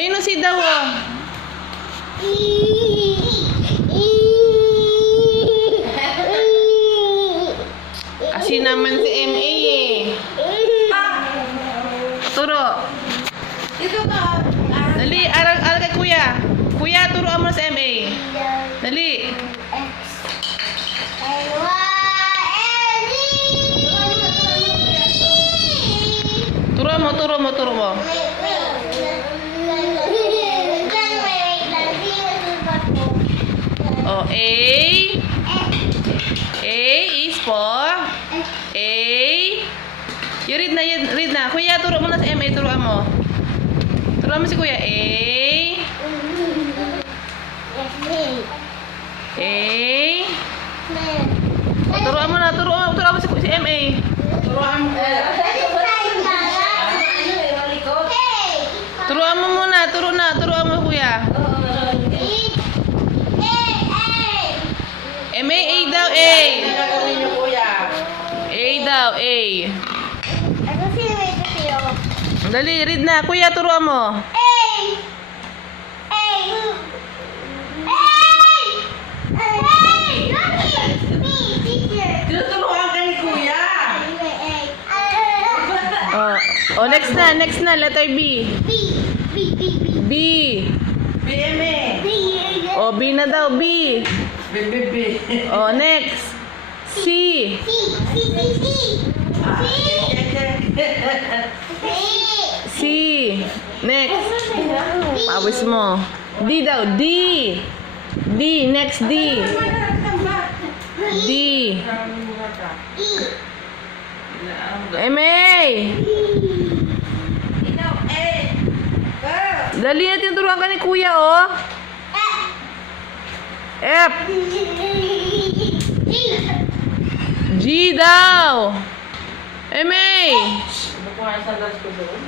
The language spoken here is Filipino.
Ayun o si daw oh. Kasi naman si MA eh. Turo. Ito ka. Dali, aral kay kuya. Kuya, turuan mo na si MA. Dali. Turo mo. Oh, A is for A. Read na. Kuya, turo mo na si MA, turuan mo. Turuan mo si kuya. A. Oh, turuan mo mo si MA. Turuan mo. Turuan mo muna, turuan mo kuya. MA, A daw, A. Gagawin niyo, kuya. A daw, A. Dali, read na. Kuya, turuan mo. Tinuturuan ka ni kuya. Oh, next na, letter B. B. BMA. Oh, B na daw, B. BBB. Oh, next. C. C. Next. Pawis mo. D daw, D. D, next D. D. MA. Ikaw, Dali natin turuan ka ni kuya, oh. F. G daw. MA. Ano po ang sandas ko doon?